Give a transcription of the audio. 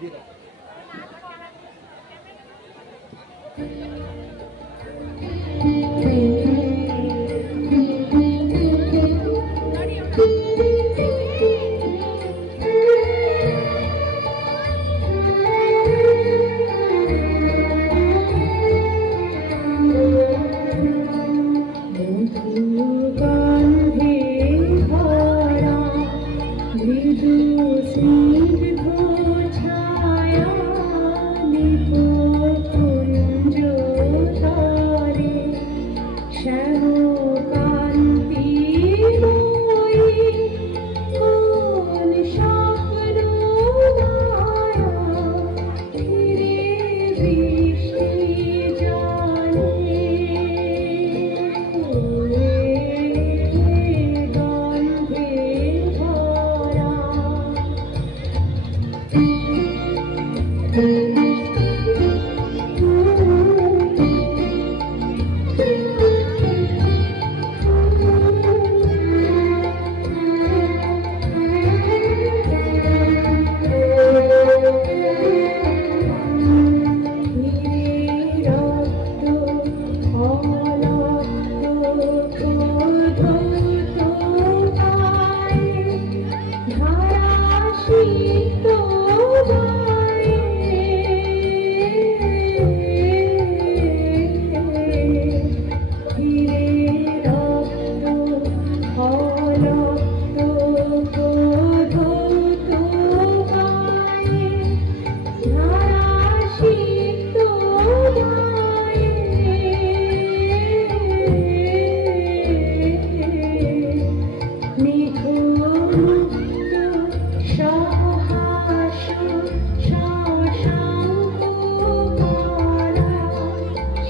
দিয়ে দাও বৃষ্টি Oh.